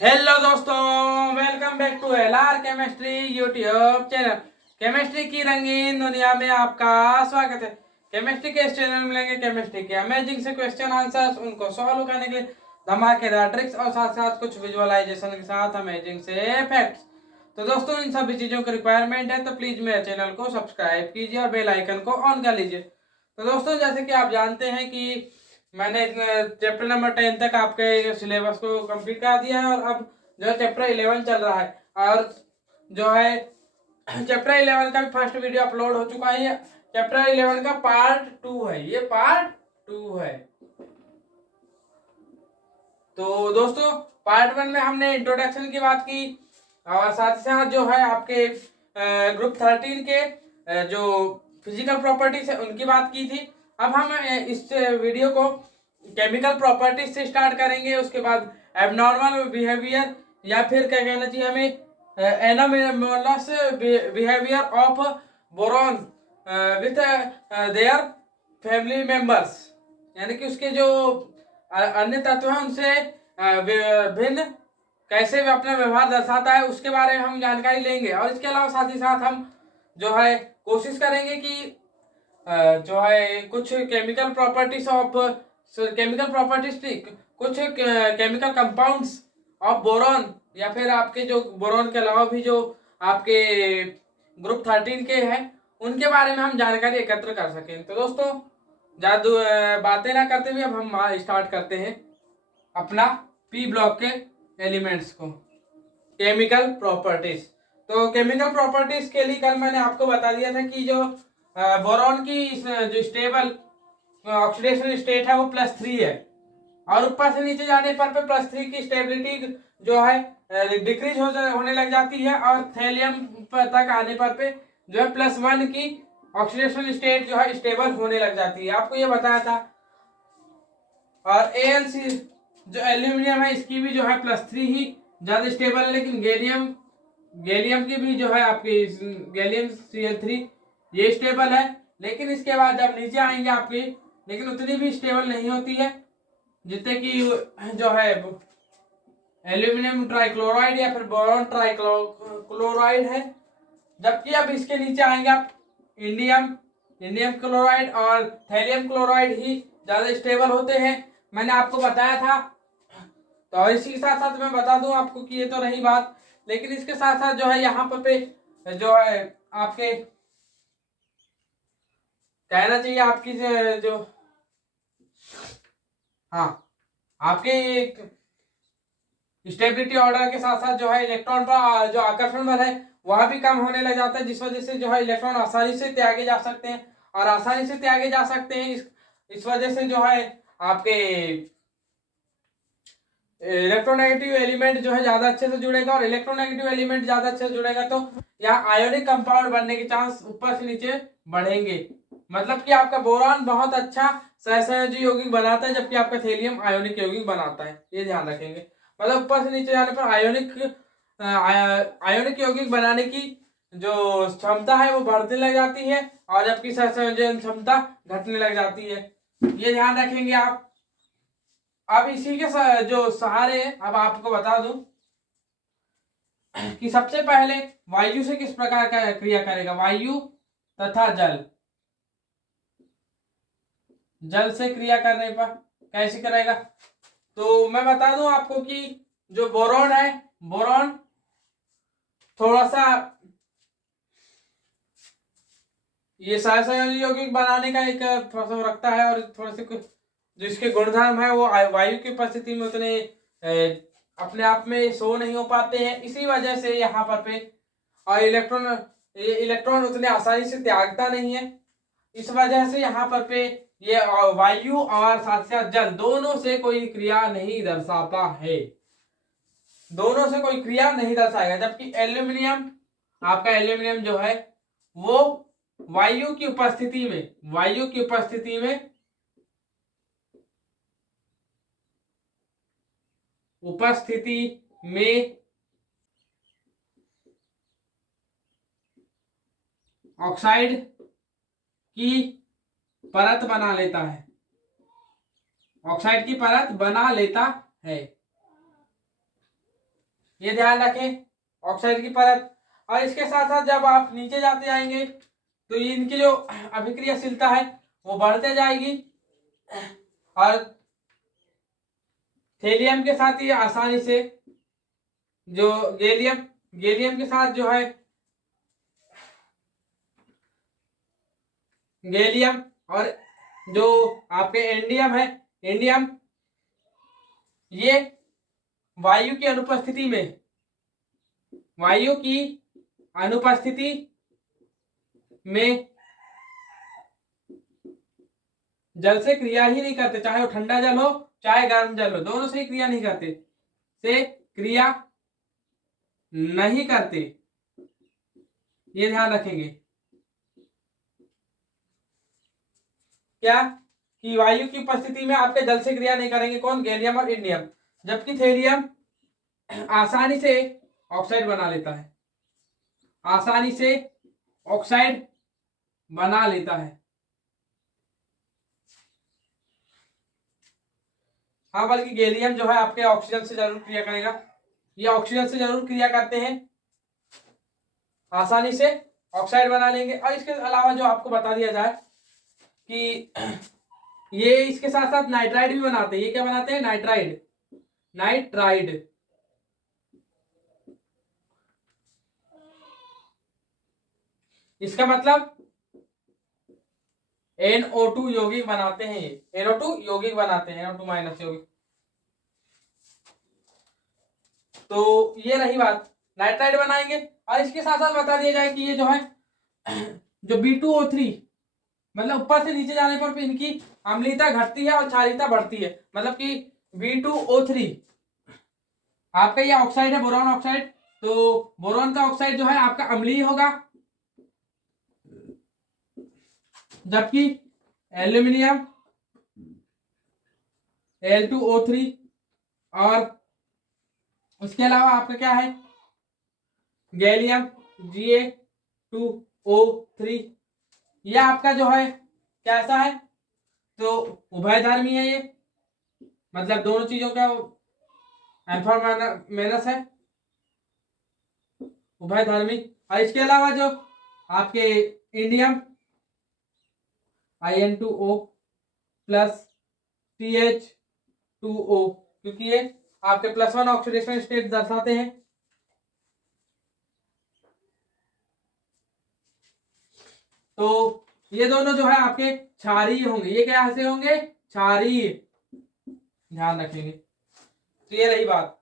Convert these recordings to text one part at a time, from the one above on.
Hello दोस्तों, welcome back to LR chemistry YouTube channel. Chemistry की रंगीन दुनिया में आपका स्वागत है। केमिस्ट्री के इस चैनल में मिलेंगे केमिस्ट्री के अमेजिंग से क्वेश्चन आंसर्स, उनको सॉल्व करने के लिए धमाकेदार ट्रिक्स और साथ साथ कुछ विजुअलाइजेशन के साथ अमेजिंग से फैक्ट्स। तो दोस्तों, इन सभी चीजों की रिक्वायरमेंट है तो प्लीज मेरे चैनल को सब्सक्राइब कीजिए और बेल आइकन को ऑन कर लीजिए। तो दोस्तों, जैसे कि आप जानते हैं कि मैंने चैप्टर नंबर 10 तक आपके सिलेबस को कंप्लीट कर दिया है और अब जो है चैप्टर 11 चल रहा है और जो है चैप्टर 11 का भी फर्स्ट वीडियो अपलोड हो चुका है। चैप्टर 11 का पार्ट 2 है, ये पार्ट 2 है। तो दोस्तों, पार्ट 1 में हमने इंट्रोडक्शन की बात की और साथ ही साथ जो है आपके ग्रुप 13 के जो फिजिकल प्रॉपर्टीज है उनकी बात की थी। अब हम इस वीडियो को केमिकल प्रॉपर्टीज से स्टार्ट करेंगे, उसके बाद एबनॉर्मल बिहेवियर या फिर क्या कहना चाहिए हमें anomalous behaviour of boron with their family members, यानी कि उसके जो अन्य तत्व हैं उनसे भिन्न कैसे वे अपना व्यवहार दर्शाता है उसके बारे में हम जानकारी लेंगे। और इसके अलावा साथ ही साथ हम जो है कोशिश करेंगे कि जो है कुछ केमिकल प्रॉपर्टीज ऑफ कुछ केमिकल कंपाउंड्स ऑफ बोरॉन या फिर आपके जो बोरॉन के अलावा भी जो आपके ग्रुप 13 के हैं उनके बारे में हम जानकारी एकत्र कर सकें। तो दोस्तों, जादू बातें ना करते हुए अब हम स्टार्ट करते हैं अपना पी ब्लॉक के एलिमेंट्स को, केमिकल प्रॉपर्टीज। तो केमिकल प्रॉपर्टीज के लिए कल मैंने आपको बता दिया था कि जो बोरॉन की जो स्टेबल ऑक्सीडेशन स्टेट है वो +3 है और ऊपर से नीचे जाने पर पे +3 की स्टेबिलिटी जो है डिक्रीज होने लग जाती है और थैलियम तक आने पर पे जो है +1 की ऑक्सीडेशन स्टेट जो है स्टेबल होने लग जाती है, आपको ये बताया था। और AlC जो एल्यूमिनियम है इसकी भी जो है +3 ही ज्यादा स्टेबल है, लेकिन गैलियम की भी जो है आपकी गैलियम Cl3 ये स्टेबल है, लेकिन इसके बाद जब नीचे आएंगे आपकी लेकिन उतनी भी स्टेबल नहीं होती है जितने की जो है एल्यूमिनियम ट्राइक्लोराइड या फिर बोरॉन ट्राइक्लोराइड है। जबकि अब इसके नीचे आएंगे आप इंडियम क्लोराइड और थैलियम क्लोराइड ही ज्यादा स्टेबल होते हैं, मैंने आपको बताया था। तो इसी के साथ साथ मैं बता दूं आपको कि ये तो रही बात, लेकिन इसके साथ साथ जो है यहाँ पर पे जो है आपके कहना चाहिए आपकी जो हाँ आपके स्टेबिलिटी ऑर्डर के साथ साथ जो है इलेक्ट्रॉन का जो आकर्षण बल है वह भी कम होने लग जाता है, जिस वजह से जो है इलेक्ट्रॉन आसानी से त्यागे जा सकते हैं और आसानी से त्यागे जा सकते हैं इस वजह से जो है आपके इलेक्ट्रोनेगेटिव एलिमेंट जो है ज्यादा अच्छे से जुड़ेगा और इलेक्ट्रोनेगेटिव एलिमेंट ज्यादा अच्छे से जुड़ेगा तो यहाँ आयोनिक कंपाउंड बनने के चांस ऊपर से नीचे बढ़ेंगे। मतलब कि आपका बोरॉन बहुत अच्छा सहसंयोजी यौगिक बनाता है जबकि आपका थेलियम आयोनिक यौगिक बनाता है, ये ध्यान रखेंगे। मतलब ऊपर से नीचे जाने पर आयोनिक यौगिक बनाने की जो क्षमता है वो बढ़ने लग जाती है और जबकि सहसंयोजन क्षमता घटने लग जाती है, ये ध्यान रखेंगे आप। अब इसी के जो सहारे अब आपको बता दूं कि सबसे पहले वायु से किस प्रकार का क्रिया करेगा, वायु तथा जल से क्रिया करने पर कैसे करेगा। तो मैं बता दूं आपको कि जो बोरॉन है, बोरॉन थोड़ा सा ये सहसंयोजी यौगिक बनाने का एक थोड़ा सा रखता है और थोड़े से कुछ जो इसके गुणधर्म है वो वायु की उपस्थिति में उतने अपने आप में शो नहीं हो पाते हैं, इसी वजह से यहाँ पर पे और इलेक्ट्रॉन उतने आसानी से त्यागता नहीं है, इस वजह से यहाँ पर पे ये वायु और साथ साथ जल दोनों से कोई क्रिया नहीं दर्शाता है, दोनों से कोई क्रिया नहीं दर्शाएगा। जबकि एल्यूमिनियम आपका एल्यूमिनियम जो है वो वायु की उपस्थिति में ऑक्साइड की परत बना लेता है, ऑक्साइड की परत बना लेता है। ये ध्यान रखें, ऑक्साइड की परत। और इसके साथ साथ जब आप नीचे जाते जाएंगे तो ये इनकी जो अभिक्रियाशीलता है वो बढ़ते जाएगी, और थेलियम के साथ ये आसानी से जो गैलियम गैलियम के साथ जो है गैलियम और जो आपके इंडियम है, इंडियम, ये वायु की अनुपस्थिति में, वायु की अनुपस्थिति में जल से क्रिया ही नहीं करते, चाहे वो ठंडा जल हो चाहे गर्म जल हो, दोनों से ही क्रिया नहीं करते, से क्रिया नहीं करते, ये ध्यान रखेंगे। क्या कि वायु की उपस्थिति में आपके जल से क्रिया नहीं करेंगे, कौन? गैलियम और इंडियम। जबकि थेलियम आसानी से ऑक्साइड बना लेता है, आसानी से ऑक्साइड बना लेता है। हाँ, बल्कि गैलियम जो है आपके ऑक्सीजन से जरूर क्रिया करेगा, ये ऑक्सीजन से जरूर क्रिया करते हैं, आसानी से ऑक्साइड बना लेंगे। और इसके अलावा जो आपको बता दिया जाए कि ये इसके साथ साथ नाइट्राइड भी बनाते हैं। ये क्या बनाते हैं? Nitride, nitride. इसका मतलब NO2 यौगिक बनाते हैं, ये NO2 यौगिक बनाते हैं, NO2 माइनस यौगिक। तो ये रही बात, नाइट्राइड बनाएंगे। और इसके साथ साथ बता दिया जाए कि ये जो है जो B2O3, मतलब ऊपर से नीचे जाने पर इनकी अम्लीयता घटती है और क्षारीयता बढ़ती है। मतलब कि B2O3 आपका ये ऑक्साइड है, बोरॉन ऑक्साइड, तो बोरॉन का ऑक्साइड जो है आपका अम्लीय होगा, जबकि एल्यूमिनियम Al2O3 और उसके अलावा आपका क्या है? गैलियम Ga2O3, यह आपका जो है कैसा है? तो उभयधर्मी है ये, मतलब दोनों चीजों का एंफोर्मेनस है, उभयधर्मी। और इसके अलावा जो आपके इंडियम In2O प्लस TH2O, क्योंकि ये आपके +1 ऑक्सीडेशन स्टेट दर्शाते हैं। तो ये दोनों जो है आपके क्षारीय होंगे। ये क्या से होंगे? क्षारीय, ध्यान रखेंगे। तो ये रही बात,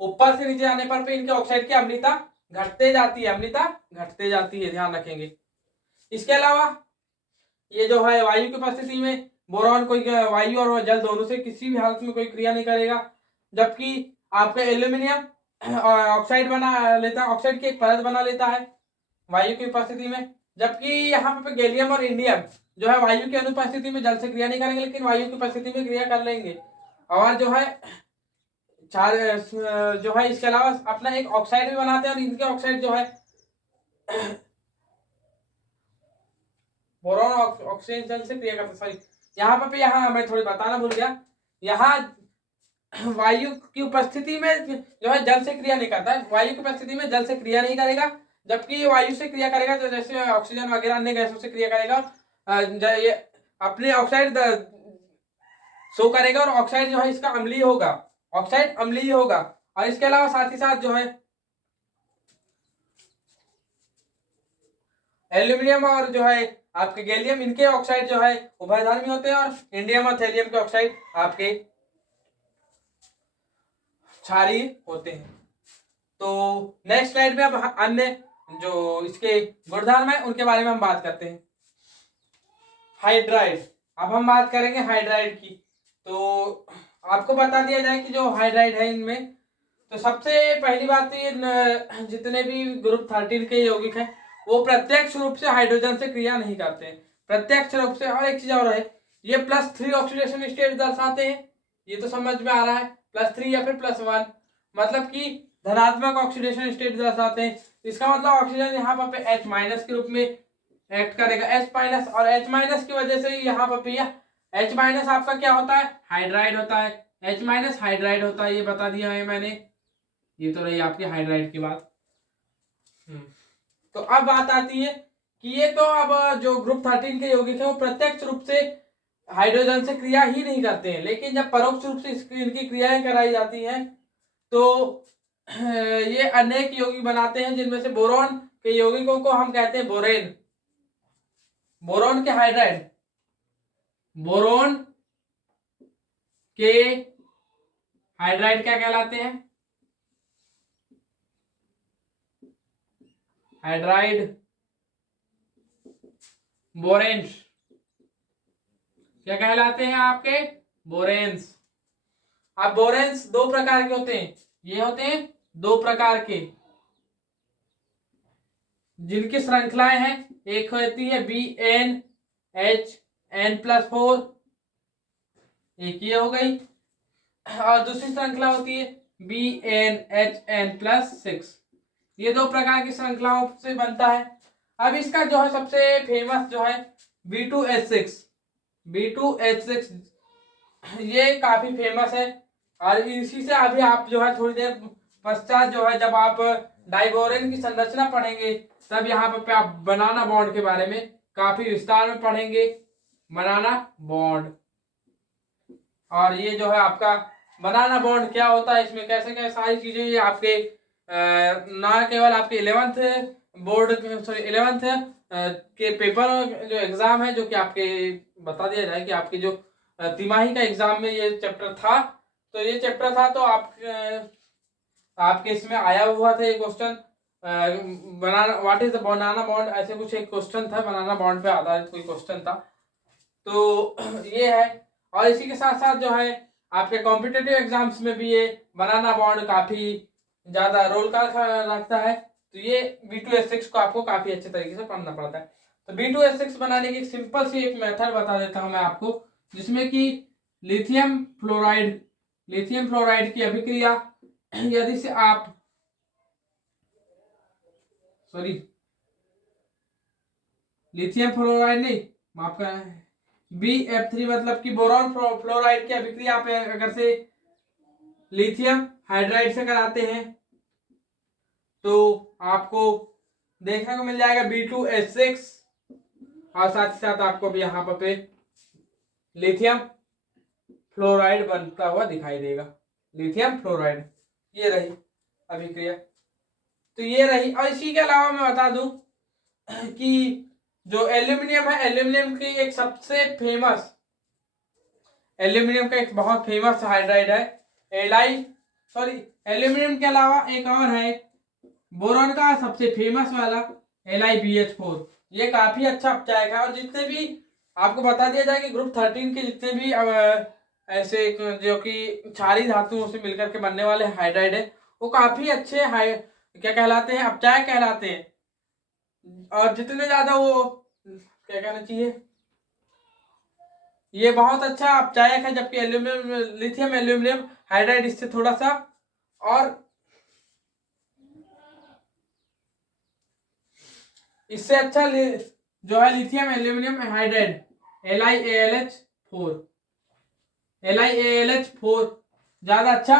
ऊपर से नीचे आने पर इनके ऑक्साइड की अम्लता घटते जाती है, अम्लता घटते जाती है, ध्यान रखेंगे। इसके अलावा ये जो है वायु की उपस्थिति में बोरॉन कोई वायु और जल दोनों से किसी भी हालत में कोई क्रिया नहीं करेगा, जबकि आपका एल्यूमिनियम ऑक्साइड बना लेता है, ऑक्साइड की एक परत बना लेता है वायु की उपस्थिति में। जबकि यहाँ पे गैलियम और इंडियम जो है वायु की अनुपस्थिति में जल से क्रिया नहीं करेंगे, लेकिन वायु की उपस्थिति में क्रिया कर लेंगे। और जो है जो है इसके अलावा अपना एक ऑक्साइड भी बनाते हैं, और इनके ऑक्साइड जो है बोरॉन ऑक्सीजन जल से क्रिया करते। सॉरी, यहाँ पे यहाँ मैं थोड़ी बताना भूल गया, यहाँ वायु की उपस्थिति में जो है जल से क्रिया नहीं करता है, वायु की उपस्थिति में जल से क्रिया नहीं करेगा, जबकि वायु से क्रिया करेगा, तो जैसे ऑक्सीजन वगैरह अन्य गैसों से क्रिया करेगा, ये अपने ऑक्साइड शो करेगा, और ऑक्साइड जो है इसका अम्लीय होगा, ऑक्साइड अम्लीय होगा। और इसके अलावा साथ ही साथ जो है एल्यूमिनियम और जो है आपके गैलियम, इनके ऑक्साइड जो है उभयधर्मी होते हैं, और इंडियम और थैलियम के ऑक्साइड आपके क्षारीय होते हैं। तो नेक्स्ट स्लाइड में अब अन्य जो इसके गुणधर्म है उनके बारे में हम बात करते हैं। हाइड्राइड, अब हम बात करेंगे हाइड्राइड की। तो आपको बता दिया जाए कि जो हाइड्राइड है इनमें, तो सबसे पहली बात तो ये जितने भी ग्रुप 13 के यौगिक हैं वो प्रत्यक्ष रूप से हाइड्रोजन से क्रिया नहीं करते हैं, प्रत्यक्ष रूप से। और एक चीज और है, ये +3 ऑक्सीडेशन स्टेट दर्शाते हैं, ये तो समझ में आ रहा है, +3 या फिर +1, मतलब कि धनात्मक ऑक्सीडेशन स्टेट दर्शाते हैं। इसका मतलब ऑक्सीजन यहाँ पर H- के रूप में एक्ट करेगा, H-, और H- की वजह से यहाँ पर H- आपका क्या होता है? हाइड्राइड होता है। H माइनस हाइड्राइड होता है, ये बता दिया है मैंने। ये तो रही आपकी हाइड्राइड की बात। तो अब बात आती है कि ये तो अब जो ग्रुप 13 के यौगिक है वो प्रत्यक्ष रूप से हाइड्रोजन से क्रिया ही नहीं करते हैं, लेकिन जब परोक्ष रूप से इनकी क्रियाएं कराई जाती हैं तो ये अनेक यौगिक बनाते हैं, जिनमें से बोरॉन के यौगिकों को हम कहते हैं बोरेन। बोरॉन के हाइड्राइड, बोरॉन के हाइड्राइड क्या कहलाते हैं? हाइड्राइड बोरेन्स क्या कहलाते हैं आपके? बोरेन्स। अब बोरेन्स दो प्रकार के होते हैं, ये होते हैं दो प्रकार के, जिनकी श्रृंखलाएं हैं। एक होती है BnHn+4, एक ये हो गई, और दूसरी श्रृंखला होती है BnHn+6। ये दो प्रकार की श्रृंखलाओं से बनता है। अब इसका जो है सबसे फेमस जो है B2H6, B2H6 ये काफी फेमस है। और इसी से अभी आप जो है थोड़ी देर पश्चात जो है जब आप डाइबोरेन की संरचना पढ़ेंगे तब यहाँ पर आप बनाना बॉन्ड के बारे में काफी विस्तार में पढ़ेंगे, बनाना बॉन्ड। और ये जो है आपका बनाना बॉन्ड क्या होता है, इसमें कैसे कैसे सारी चीजें ये आपके ना केवल आपके 11th बोर्ड सॉरी 11th के पेपर जो एग्जाम है, जो कि आपके बता दिया जाए कि आपकी जो तिमाही का एग्जाम में ये चैप्टर था, तो ये चैप्टर था तो आपके इसमें आया हुआ था ये question, banana what is the banana bond, ऐसे कुछ एक क्वेश्चन था, बनाना बॉन्ड पे आधारित कोई क्वेश्चन था। तो ये है। और इसी के साथ साथ जो है आपके कॉम्पिटिटिव एग्जाम्स में भी ये बनाना बॉन्ड काफी ज्यादा रोल का रखता है। तो ये B2H6 को आपको काफी अच्छे तरीके से पढ़ना पड़ता है। तो B2H6 बनाने की सिंपल सी एक मेथड बता देता हूं मैं आपको, जिसमें कि लिथियम फ्लोराइड की अभिक्रिया यदि से आप लिथियम फ्लोराइड नहीं, माफ करें, BF3 मतलब कि बोरॉन फ्लोराइड की अभिक्रिया आप अगर से लिथियम हाइड्राइड से कराते हैं तो आपको देखने को मिल जाएगा B2H6, और साथ ही साथ आपको भी यहाँ पे लिथियम फ्लोराइड बनता हुआ दिखाई देगा। लिथियम फ्लोराइड ये रही अभिक्रिया। तो ये रही। और इसी के अलावा मैं बता दूं कि जो एल्यूमिनियम है, एल्यूमिनियम की एक सबसे फेमस, एल्यूमिनियम का एक बहुत फेमस हाइड्राइड है एल्यूमिनियम के अलावा एक और है बोरॉन का सबसे फेमस वाला LiBH4। ये काफी अच्छा अपचायक है। और जितने भी आपको बता दिया जाए कि ग्रुप 13 के जितने भी ऐसे जो कि क्षारीय धातुओं से मिलकर के बनने वाले हाइड्राइड है वो काफी अच्छे क्या कहलाते हैं? अपचायक कहलाते हैं। और जितने ज्यादा वो क्या कहना चाहिए, ये बहुत अच्छा अपचायक है, जबकि लिथियम एल्यूमिनियम हाइड्राइड इससे थोड़ा सा और इससे अच्छा जो है लिथियम एल्यूमिनियम हाइड्राइड LiAlH4 ज्यादा अच्छा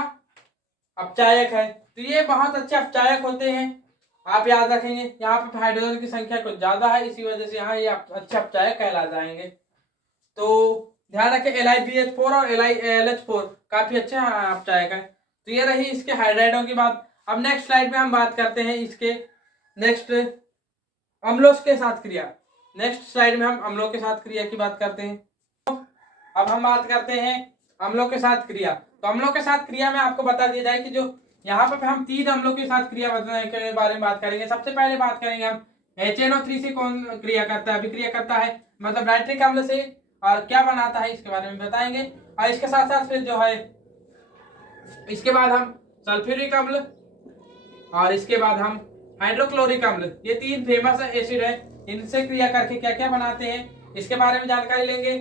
अपचायक है। तो ये बहुत अच्छे अपचायक होते हैं, आप याद रखेंगे। यहाँ पे हाइड्रोजन की संख्या कुछ ज्यादा है, इसी वजह से यहाँ ये अच्छे अपचायक कहला जाएंगे। तो ध्यान रखें LiBH4 और LiAlH4 काफी अच्छे अपचायक है। तो ये रही इसके हाइड्राइडों की बात। अब नेक्स्ट स्लाइड में हम बात करते हैं इसके नेक्स्ट अम्लों के साथ क्रिया। नेक्स्ट स्लाइड में हम अम्लों के साथ क्रिया की बात करते हैं। अब हम बात करते हैं अम्लों के साथ क्रिया। तो अम्लों के साथ क्रिया में आपको बता दिया जाए कि जो यहाँ पे हम 3 अम्लों के साथ क्रिया बताने के बारे में बात करेंगे। सबसे पहले बात करेंगे हम HNO3 से कौन क्रिया करता है, अभिक्रिया करता है, मतलब नाइट्रिक अम्ल से, और क्या बनाता है इसके बारे में बताएंगे। और इसके साथ साथ फिर जो है इसके बाद हम सल्फ्यूरिक अम्ल और इसके बाद हम हाइड्रोक्लोरिक अम्ल, ये 3 फेमस एसिड है, इनसे क्रिया करके क्या क्या बनाते हैं इसके बारे में जानकारी लेंगे।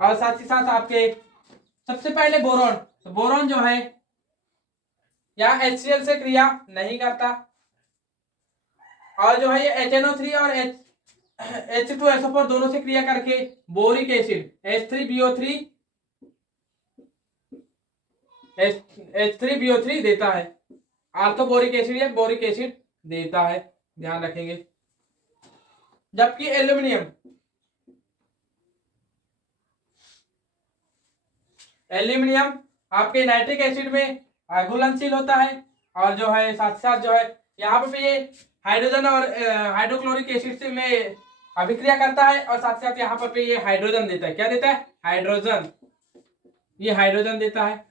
और साथ ही साथ आपके सबसे पहले बोरॉन, तो बोरॉन जो है यहाँ HCl से क्रिया नहीं करता, और जो है ये HNO3 और H2SO4 दोनों से क्रिया करके बोरिक एसिड H3BO3 H3BO3 देता है, आर्थोबोरिक एसिड या बोरिक एसिड देता है, ध्यान रखेंगे। जबकि एल्यूमिनियम आपके नाइट्रिक एसिड में घुलनशील होता है, और जो है साथ साथ जो है यहाँ पे ये हाइड्रोजन और हाइड्रोक्लोरिक एसिड से में अभिक्रिया करता है, और साथ साथ यहाँ पे ये हाइड्रोजन देता है। क्या देता है? हाइड्रोजन। ये हाइड्रोजन देता है।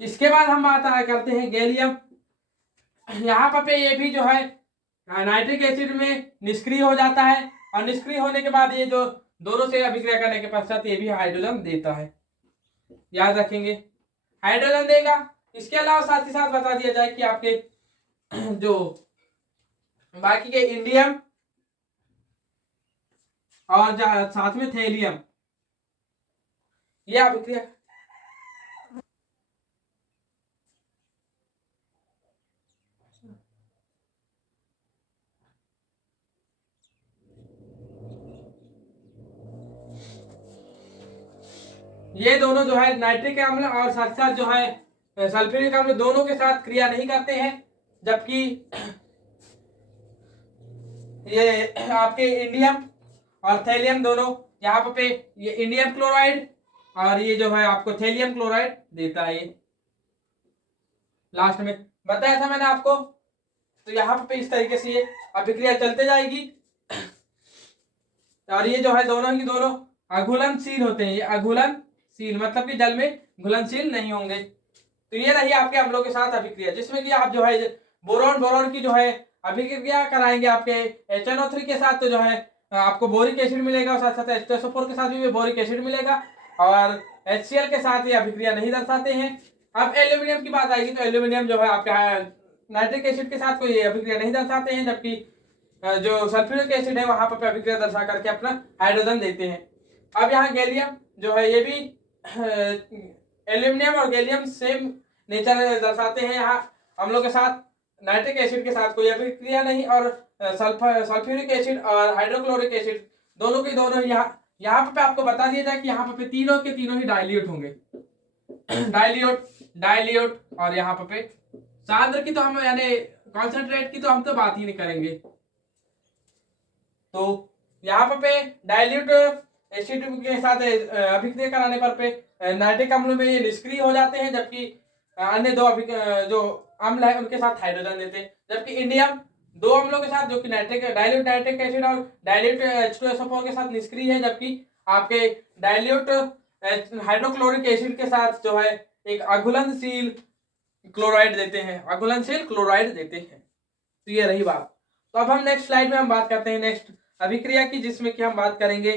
इसके बाद हम बात करते हैं गैलियम। यहाँ पे ये भी जो है नाइट्रिक एसिड में निष्क्रिय हो जाता है, और निष्क्रिय होने के बाद ये जो दोनों से अभिक्रिया करने के पश्चात ये भी हाइड्रोजन देता है, याद रखेंगे, हाइड्रोजन देगा। इसके अलावा साथ ही साथ बता दिया जाए कि आपके जो बाकी के इंडियम और साथ में थेलियम, ये अभिक्रिया ये दोनों जो है नाइट्रिक अम्ल और साथ साथ जो है सल्फ्यूरिक अम्ल दोनों के साथ क्रिया नहीं करते हैं, जबकि ये आपके इंडियम और थेलियम दोनों, यहाँ पे ये इंडियम क्लोराइड और ये जो है आपको थेलियम क्लोराइड देता है। ये लास्ट में बताया था मैंने आपको। तो यहाँ पे इस तरीके से ये अभिक्रिया चलते जाएगी, और ये जो है दोनों की दोनों अघुलनशील होते हैं। ये अघुलनशील मतलब कि जल में घुलनशील नहीं होंगे। तो ये रही आपके अम्लों के साथ अभिक्रिया, जिसमें कि आप जो है बोरॉन की जो है अभिक्रिया कराएंगे आपके HNO3 के साथ, तो जो है आपको बोरिक एसिड मिलेगा, और साथ साथ H2SO4 के साथ भी बोरिक एसिड मिलेगा, और HCl के साथ ये अभिक्रिया नहीं दर्शाते हैं। अब एल्यूमिनियम की बात आएगी, तो एल्यूमिनियम जो है आपके नाइट्रिक एसिड के साथ कोई अभिक्रिया नहीं दर्शाते हैं, जबकि जो सल्फ्यूरिक एसिड है वहां पर अभिक्रिया दर्शा करके अपना हाइड्रोजन देते हैं। अब यहाँ गैलियम जो है ये भी एल्यूमिनियम और गैलियम सेम नेचर दर्शाते हैं। यहाँ अम्लों के साथ नाइट्रिक एसिड के साथ कोई अभिक्रिया नहीं, और सल्फ्यूरिक एसिड और हाइड्रोक्लोरिक एसिड दोनों के दोनों यहाँ पे आपको बता दिया जाए कि यहाँ पे तीनों के तीनों ही डाइल्यूट होंगे। डाइल्यूट और यहाँ पे सांद्र की तो हम यानी कॉन्सेंट्रेट की तो हम तो बात ही नहीं करेंगे। तो यहाँ पे डाइल्यूट एसिड के साथ अभिक्रिया कराने पर पे नाइट्रिक अम्ल में ये निष्क्रिय हो जाते हैं, जबकि अन्य दो जो अम्ल है उनके साथ हाइड्रोजन देते हैं। जबकि इंडियम दो अम्लों के साथ जो कि डाइल्यूट नाइट्रिक एसिड और डाइल्यूट H2SO4 के साथ निष्क्रिय है, जबकि आपके डाइल्यूट हाइड्रोक्लोरिक एसिड के साथ जो है एक अघुलनशील क्लोराइड देते हैं, अघुलनशील क्लोराइड देते हैं। तो ये रही बात। तो अब हम नेक्स्ट स्लाइड में हम बात करते हैं नेक्स्ट अभिक्रिया की, जिसमें कि हम बात करेंगे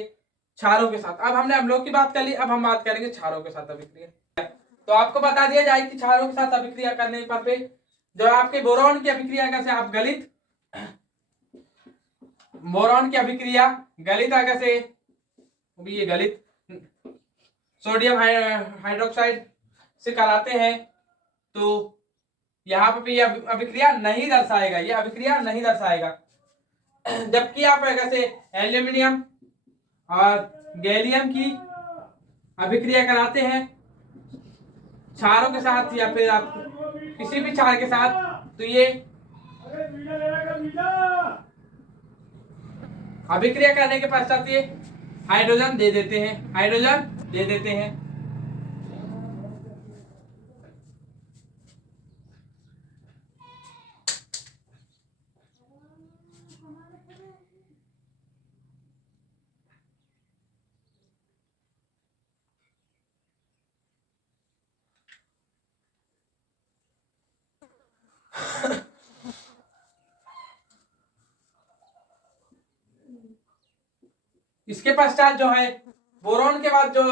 क्षारों के साथ। अब हमने अम्लों की बात कर ली, अब हम बात करेंगे क्षारों के साथ अभिक्रिया। तो आपको बता दिया जाए कि क्षारों के साथ अभिक्रिया करने पर पे जो आपके बोरॉन की अभिक्रिया कैसे आप गलित बोरॉन की अभिक्रिया गलित आगे से ये गलित सोडियम हाइड्रोक्साइड से कराते हैं, तो यहाँ पे ये अभिक्रिया नहीं दर्शाएगा, ये अभिक्रिया नहीं दर्शाएगा। जबकि आप कैसे एल्यूमिनियम और गैलियम की अभिक्रिया कराते हैं क्षारों के साथ या फिर आप किसी भी क्षार के साथ, तो ये अभिक्रिया करने के पश्चात ये हाइड्रोजन दे देते हैं। इसके पश्चात जो है बोरॉन के बाद जो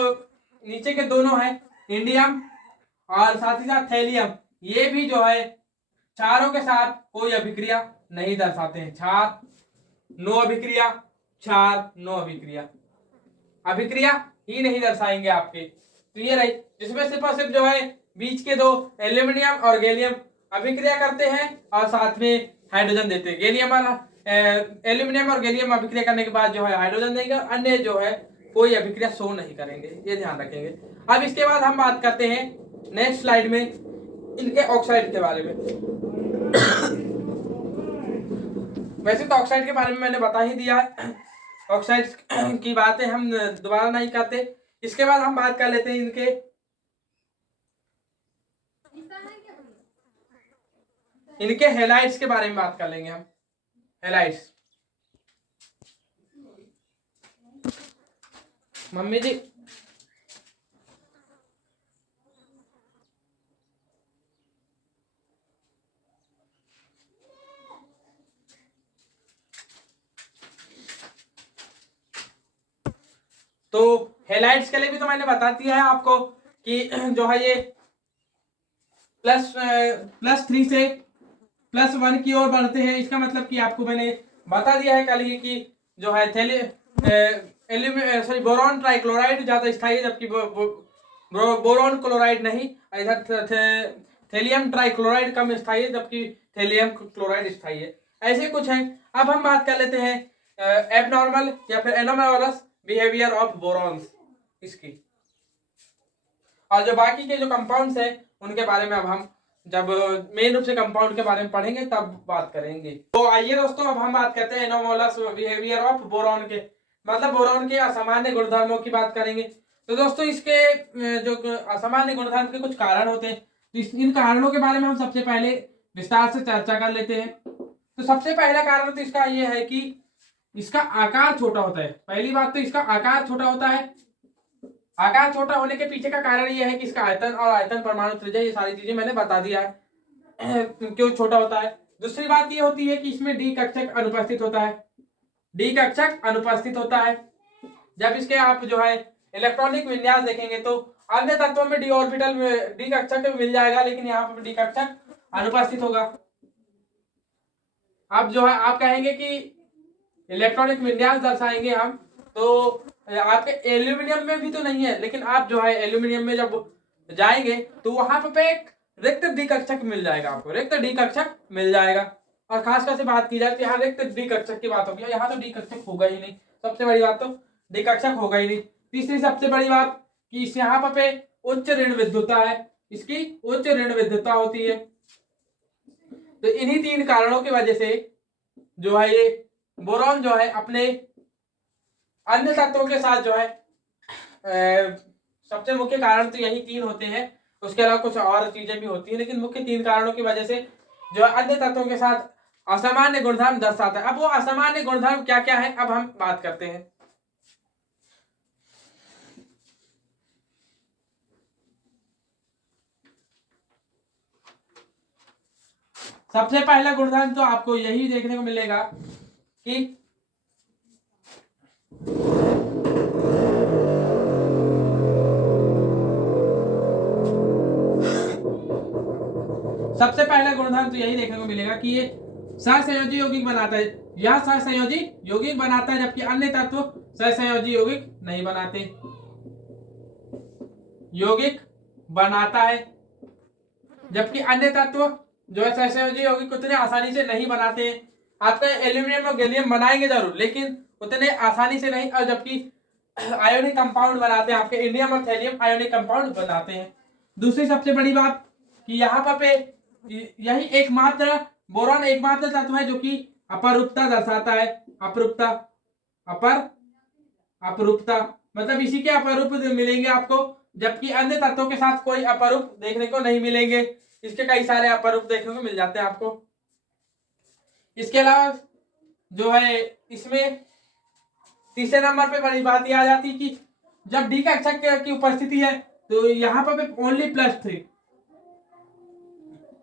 नीचे के दोनों हैं इंडियम और साथ ही साथ थैलियम, ये भी जो है क्षारों के साथ कोई अभिक्रिया नहीं दर्शाते हैं। क्षार नो अभिक्रिया, क्षार नो अभिक्रिया, अभिक्रिया ही नहीं दर्शाएंगे आपके। तो ये रही, जिसमें सिर्फ और सिर्फ जो है बीच के दो एल्यूमिनियम और गैलियम अभिक्रिया करते हैं और साथ में हाइड्रोजन देते हैं। गैलियम और एल्यूमिनियम और गैलियम अभिक्रिया करने के बाद जो है हाइड्रोजन देंगे, अन्य जो है कोई अभिक्रिया शो नहीं करेंगे, ये ध्यान रखेंगे। अब इसके बाद हम बात करते हैं नेक्स्ट स्लाइड में इनके ऑक्साइड के बारे में। वैसे तो ऑक्साइड के बारे में मैंने बता ही दिया है, ऑक्साइड की बातें हम दोबारा नहीं करते। इसके बाद हम बात कर लेते हैं इनके हेलाइड्स के बारे में बात कर लेंगे हम। हेलाइड्स, मम्मी जी तो हेलाइड्स के लिए भी तो मैंने बता दिया है आपको कि जो है ये +3 से +1 की ओर बढ़ते हैं। इसका मतलब कि आपको मैंने बता दिया है कल ही कि जो है बोरॉन ट्राइक्लोराइड ज्यादा स्थायी है, जबकि बोरॉन क्लोराइड नहीं। इधर थेलियम ट्राइक्लोराइड कम स्थायी है, जबकि थेलियम क्लोराइड स्थायी है। ऐसे कुछ है। अब हम बात कर लेते हैं एबनॉर्मल या फिर एनोमैलस बिहेवियर ऑफ बोरॉन्स इसकी, और जो बाकी के जो कंपाउंड्स हैं उनके बारे में अब हम जब मेन रूप से कंपाउंड के बारे में पढ़ेंगे तब बात करेंगे। तो आइए दोस्तों, अब हम बात करते हैं एनोमैलस बिहेवियर ऑफ बोरॉन के, मतलब बोरॉन के असामान्य गुणधर्मों की बात करेंगे। तो दोस्तों इसके जो असामान्य गुणधर्म के कुछ कारण होते हैं, तो इन कारणों के बारे में हम सबसे पहले विस्तार से चर्चा कर लेते हैं। तो सबसे पहला कारण तो इसका ये है कि इसका आकार छोटा होता है। पहली बात तो इसका आकार छोटा होता है। आकार छोटा होने के पीछे का कारण यह है कि इसका आयतन और आयतन, परमाणु त्रिज्या, ये सारी चीजें मैंने बता दिया है क्यों छोटा होता है। दूसरी बात ये होती है कि इसमें डी कक्षक अनुपस्थित होता है। डी कक्षक अनुपस्थित होता है। जब इसके आप जो है इलेक्ट्रॉनिक विन्यास देखेंगे तो अन्य तत्वों में डी ऑर्बिटल में डी कक्षक मिल जाएगा, लेकिन यहाँ पर डी कक्षक अनुपस्थित होगा। अब जो है आप कहेंगे कि इलेक्ट्रॉनिक विन्यास दर्शाएंगे हम, तो आपके एल्यूमिनियम में भी तो नहीं है, लेकिन आप जो है एल्यूमिनियम में जब जाएंगे तो वहां पे एक रिक्त डी कक्षक मिल जाएगा, आपको रिक्त डी कक्षक मिल जाएगा। और खासकर से बात की जाए तो यहाँ रिक्त डी कक्षक की बात होगी, यहाँ तो डी कक्षक होगा ही नहीं। सबसे बड़ी बात तो डी कक्षक होगा ही नहीं। तीसरी सबसे बड़ी बात कि इस यहाँ पे उच्च ऋण विद्युतता है, इसकी उच्च ऋण विद्युतता होती है। तो इन्हीं 3 कारणों की वजह से जो है ये बोरॉन जो है अपने अन्य तत्वों के साथ जो है सबसे मुख्य कारण तो यही 3 होते हैं। उसके अलावा कुछ और चीजें भी होती है, लेकिन मुख्य 3 कारणों की वजह से जो अन्य तत्वों के साथ असामान्य गुणधर्म दर्शाता है। अब वो असामान्य गुणधर्म क्या क्या है, अब हम बात करते हैं। सबसे पहला गुणधर्म तो आपको यही देखने को मिलेगा कि सबसे पहला गुणधर्म तो यही देखने को मिलेगा कि ये सहसंयोजी यौगिक बनाता है। यह सहसंयोजी यौगिक बनाता है, जबकि अन्य तत्व सहसंयोजी यौगिक नहीं बनाते। यौगिक बनाता है, जबकि अन्य तत्व जो है सहसंयोजी यौगिक उतने आसानी से नहीं बनाते हैं। आपका एल्यूमिनियम और गैलियम बनाएंगे जरूर, लेकिन उतने आसानी से नहीं। और जबकि आयोनिक कंपाउंड बनाते हैं, आपके इंडियम और थैलियम आयोनिक कंपाउंड बनाते हैं। दूसरी सबसे बड़ी बात कि यहाँ पे यही एकमात्र बोरॉन एकमात्र तत्व है जो कि अपरूपता दर्शाता है। अपरूपता, अपरूपता मतलब इसी के अपरूप मिलेंगे आपको, जबकि अन्य तत्वों के साथ कोई अपरूप देखने को नहीं मिलेंगे। इसके कई सारे अपरूप देखने को मिल जाते हैं आपको। इसके अलावा जो है इसमें तीसरे नंबर पे बड़ी बात यह आ जाती है कि जब डी कक्षक की उपस्थिति है तो यहाँ पर ओनली +3,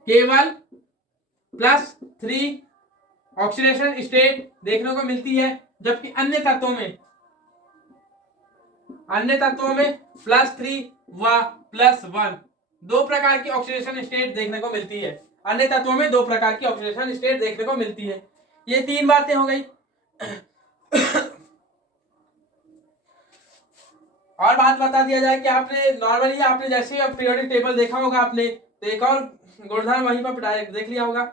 केवल +3 ऑक्सीडेशन स्टेट देखने को मिलती है, जबकि अन्य तत्वों में +3 व +1 2 प्रकार की ऑक्सीडेशन स्टेट देखने को मिलती है। अन्य तत्वों में 2 प्रकार की ऑक्सीडेशन स्टेट देखने को मिलती है। ये 3 बातें हो गई। और बात बता दिया जाए कि आपने नॉर्मली आपने जैसे पीरियोडिक टेबल देखा होगा आपने, तो एक और गुणधर्म वहीं पर डायरेक्ट देख लिया होगा,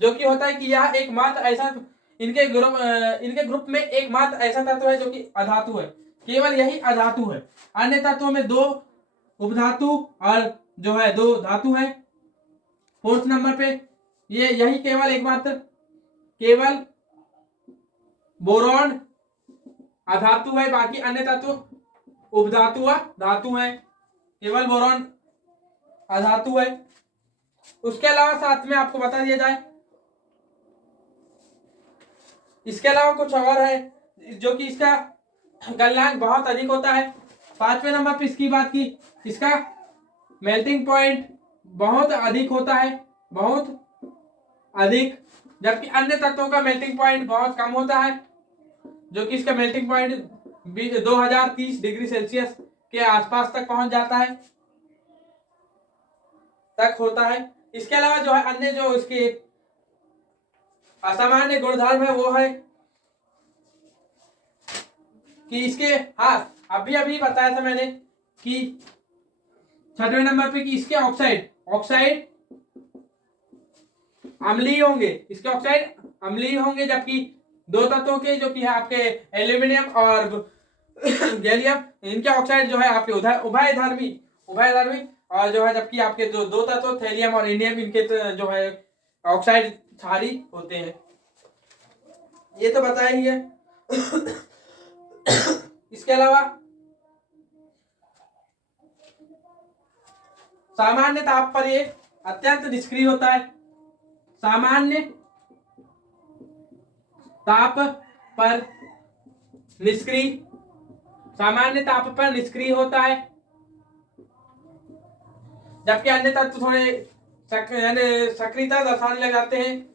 जो कि होता है कि यह एकमात्र ऐसा इनके ग्रुप में एकमात्र ऐसा तत्व है जो कि अधातु है, केवल यही अधातु है। अन्य तत्वों में 2 उपधातु और जो है 2 धातु है। 4th नंबर पे ये यही केवल एकमात्र केवल बोरॉन अधातु है, बाकी अन्य तत्व उपधातु व धातु है, केवल बोरॉन अधातु है। उसके अलावा साथ में आपको बता दिया जाए, इसके अलावा कुछ और है जो कि इसका गलनांक बहुत अधिक होता है। 5वें नंबर पे इसकी बात की, इसका मेल्टिंग पॉइंट बहुत अधिक होता है, बहुत अधिक, जबकि अन्य तत्वों का मेल्टिंग पॉइंट बहुत कम होता है, जो कि इसका मेल्टिंग पॉइंट 2030 डिग्री सेल्सियस के आसपास तक पहुंच जाता है, तक होता है। इसके अलावा जो है अन्य जो इसके असामान्य गुणधर्म है वो है कि इसके, हाँ अभी बताया था मैंने कि 6वें नंबर पे कि इसके ऑक्साइड अम्लीय होंगे, इसके ऑक्साइड अम्लीय होंगे, जबकि 2 तत्वों के जो कि है आपके एल्यूमिनियम और गैलियम, इनके ऑक्साइड जो है आपके उभयधर्मी और जो है, जबकि आपके जो 2 तत्व थैलियम और इंडियम, इनके जो है ऑक्साइड क्षारीय होते हैं। ये तो बताया ही है। इसके अलावा सामान्य ताप पर ये अत्यंत निष्क्रिय होता है, सामान्य ताप पर निष्क्रिय होता है, जबकि अन्य तत्व थोड़े सक्रियता दर्शाने लग जाते हैं।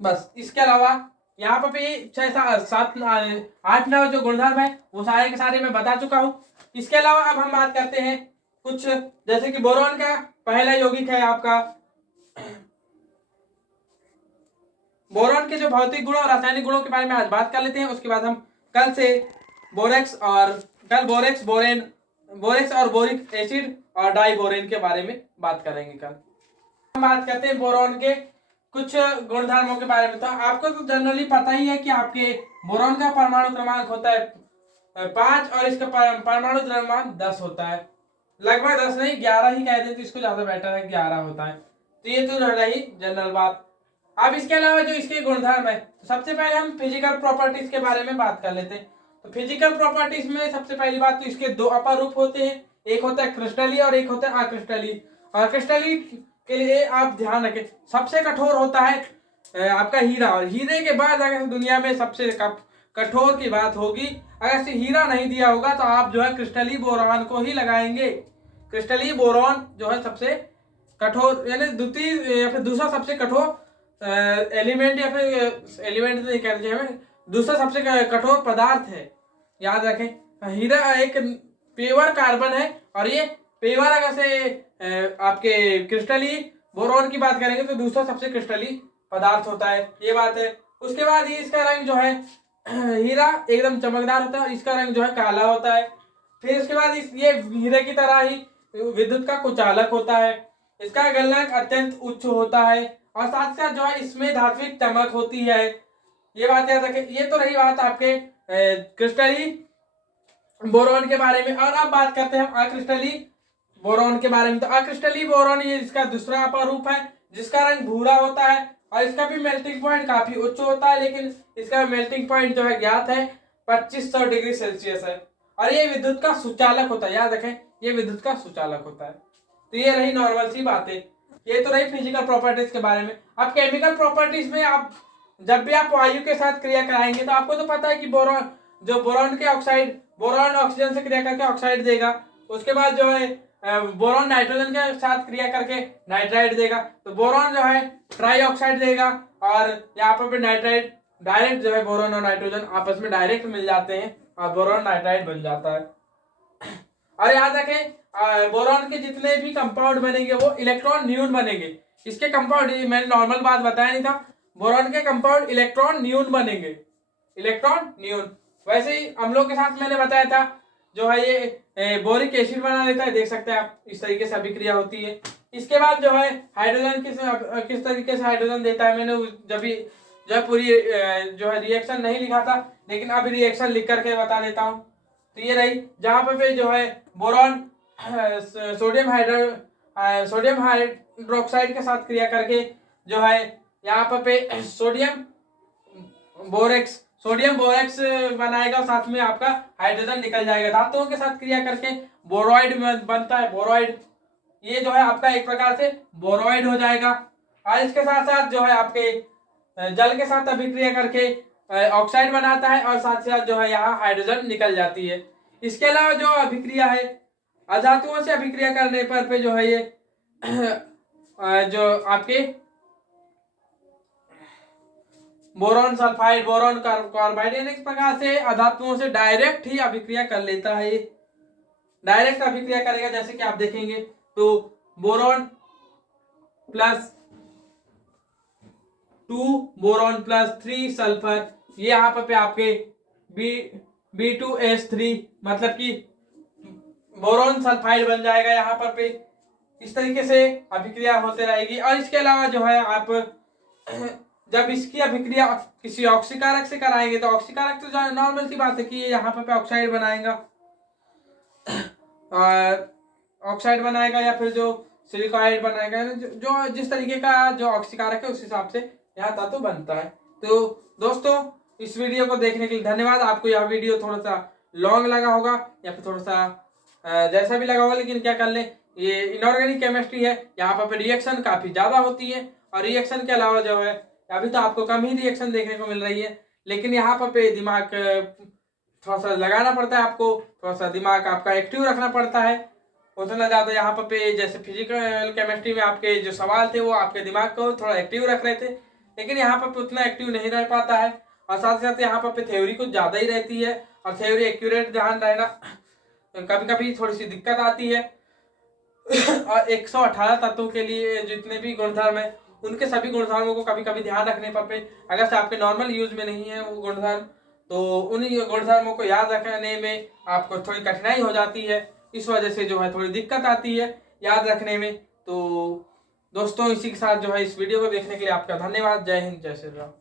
बस इसके अलावा यहाँ पर भी 6 7 8 9 जो गुणधर्म है वो सारे के सारे मैं बता चुका हूं। इसके अलावा अब हम बात करते हैं कुछ, जैसे कि बोरॉन का पहला यौगिक है आपका, बोरॉन के जो भौतिक गुणों और रासायनिक गुणों के बारे में आज बात कर लेते हैं। उसके बाद हम कल से बोरेक्स और बोरिक एसिड और डाइबोरेन के बारे में बात करेंगे। कल हम बात करते हैं बोरॉन के कुछ गुणधर्मों के बारे में। तो आपको तो जनरली पता ही है कि आपके बोरॉन का परमाणु क्रमांक होता है 5 और इसका परमाणु द्रव्यमान 10 होता है, लगभग 10 नहीं 11 ही कह दें तो इसको ज्यादा बेटर है, 11 होता है। तो ये तो रही जनरल बात। अब इसके अलावा जो इसके गुणधर्म है, तो सबसे पहले हम फिजिकल प्रॉपर्टीज के बारे में बात कर लेते हैं। तो फिजिकल प्रॉपर्टीज में सबसे पहली बात, तो इसके 2 अपर रूप होते हैं, एक होता है क्रिस्टलीय और एक होता है अक्रिस्टलीय। और क्रिस्टलीय के लिए आप ध्यान रखें, सबसे कठोर होता है आपका हीरा, और हीरे के बाद अगर दुनिया में सबसे कठोर की बात होगी, अगर से हीरा नहीं दिया होगा तो आप जो है क्रिस्टलीय बोरॉन को ही लगाएंगे। क्रिस्टलीय बोरॉन जो है सबसे कठोर, यानी द्वितीय या फिर दूसरा सबसे कठोर एलिमेंट, या फिर एलिमेंट नहीं कहना चाहिए हमें, दूसरा सबसे कठोर पदार्थ है, याद रखें। हीरा एक पेवर कार्बन है, और ये पेवर अगर से आपके क्रिस्टलीय बोरॉन की बात करेंगे तो दूसरा सबसे क्रिस्टलीय पदार्थ होता है, ये बात है। उसके बाद ये इसका रंग जो है हीरा एकदम चमकदार होता है, इसका रंग जो है काला होता है। फिर उसके बाद ये हीरे की तरह ही विद्युत का कुचालक होता है, इसका गलनांक अत्यंत उच्च होता है, और साथ साथ जो है इसमें धात्विक चमक होती है, ये बात याद रखें। ये तो रही बात आपके क्रिस्टलीय बोरॉन के बारे में। और अब बात करते हैं हम अक्रिस्टलीय बोरॉन के बारे में। तो अक्रिस्टलीय बोरॉन ये इसका दूसरा अपर रूप है, जिसका रंग भूरा होता है, और इसका भी मेल्टिंग पॉइंट काफी उच्च होता है, लेकिन इसका मेल्टिंग पॉइंट जो है ज्ञात है 2500 डिग्री सेल्सियस है, और ये विद्युत का सुचालक होता है, याद रखें ये विद्युत का सुचालक होता है। तो ये रही नॉर्मल सी बातें, ये तो रही फिजिकल प्रॉपर्टीज के बारे में। अब केमिकल प्रॉपर्टीज में आप जब भी आप वायु के साथ क्रिया कराएंगे तो आपको तो पता है कि बोरॉन के ऑक्साइड, बोरॉन ऑक्सीजन से क्रिया करके ऑक्साइड देगा, उसके बाद जो है बोरॉन नाइट्रोजन के साथ क्रिया करके नाइट्राइड देगा, तो बोरॉन जो है ट्राई ऑक्साइड देगा, और यहाँ पर नाइट्राइड डायरेक्ट जो है बोरॉन और नाइट्रोजन आपस में डायरेक्ट मिल जाते हैं और बोरॉन नाइट्राइड बन जाता है। और याद रखें बोरॉन के जितने भी कंपाउंड बनेंगे वो इलेक्ट्रॉन न्यून बनेंगे। इसके कंपाउंड मैंने नॉर्मल बात बताया नहीं था, बोरॉन के कंपाउंड इलेक्ट्रॉन न्यून बनेंगे, इलेक्ट्रॉन नियॉन। वैसे ही अम्लों के साथ मैंने बताया था जो है ये बोरिक एसिड बना देता है, देख सकते हैं आप, इस तरीके से अभिक्रिया होती है। इसके बाद जो है हाइड्रोजन किस तरीके से हाइड्रोजन देता है, मैंने जब भी जो है पूरी जो है रिएक्शन नहीं लिखा था, लेकिन अब रिएक्शन लिख करके बता देता हूँ। तो ये रही जहाँ पे जो है बोरॉन सोडियम हाइड्रोक्साइड के साथ क्रिया करके जो है यहाँ पे सोडियम बोरेक्स बनाएगा, साथ में आपका हाइड्रोजन निकल जाएगा। धातुओं के साथ क्रिया करके बोरॉइड बनता है, बोरॉइड। ये जो है आपका एक प्रकार से बोरॉइड हो जाएगा। और इसके साथ साथ जो है आपके जल के साथ अभिक्रिया करके ऑक्साइड बनाता है, और साथ साथ जो है यहाँ हाइड्रोजन निकल जाती है। इसके अलावा जो अभिक्रिया है अधातुओं से अभिक्रिया करने पर पे जो है ये जो आपके बोरॉन सल्फाइड, बोरॉन कार्बाइड, इस प्रकार से अधातुओं से डायरेक्ट ही अभिक्रिया कर लेता है। ये डायरेक्ट अभिक्रिया करेगा, जैसे कि आप देखेंगे तो boron plus 2 boron plus 3 sulphur, ये यहाँ पे आपके B2S3 मतलब कि बोरॉन सल्फाइड बन जाएगा यहाँ पर पे। इस तरीके से अभिक्रिया होते रहेगी। और इसके अलावा जो है आप जब इसकी अभिक्रिया किसी ऑक्सीकारक से कराएंगे तो ऑक्सीकारक तो नॉर्मल सी बात है कि ये यहाँ पे ऑक्साइड बनाएगा, ऑक्साइड बनाएगा या फिर जो सिलिकॉइड बनाएगा, जो जिस तरीके का जो ऑक्सीकारक है उस हिसाब से यहाँ धातु बनता है। तो दोस्तों इस वीडियो को देखने के लिए धन्यवाद। आपको यह वीडियो थोड़ा सा लॉन्ग लगा होगा या फिर थोड़ा सा जैसा भी लगा होगा, लेकिन क्या कर ले, ये इनऑर्गेनिक केमिस्ट्री है, यहाँ पर रिएक्शन काफी ज्यादा होती है। और रिएक्शन के अलावा जो है अभी तो आपको कम ही रिएक्शन देखने को मिल रही है, लेकिन यहाँ पर दिमाग थोड़ा सा लगाना पड़ता है आपको, थोड़ा सा दिमाग आपका एक्टिव रखना पड़ता है उतना ज़्यादा। यहाँ पे जैसे फिजिकल केमिस्ट्री में आपके जो सवाल थे वो आपके दिमाग को थोड़ा एक्टिव रख रहे थे, लेकिन यहाँ पर उतना एक्टिव नहीं रह पाता है। और साथ साथ यहाँ पर थ्योरी कुछ ज़्यादा ही रहती है, और थ्योरी एक्यूरेट ध्यान रहना कभी कभी थोड़ी सी दिक्कत आती है। और 118 तत्वों के लिए जितने भी गुणधर्म है उनके सभी गुणधर्मों को कभी कभी ध्यान रखने पर पे, अगर से आपके नॉर्मल यूज में नहीं है वो गुणधर्म, तो उन गुणधर्मों को याद रखने में आपको थोड़ी कठिनाई हो जाती है। इस वजह से जो है थोड़ी दिक्कत आती है याद रखने में। तो दोस्तों इसी के साथ जो है इस वीडियो को देखने के लिए आपका धन्यवाद। जय हिंद, जय श्री राम।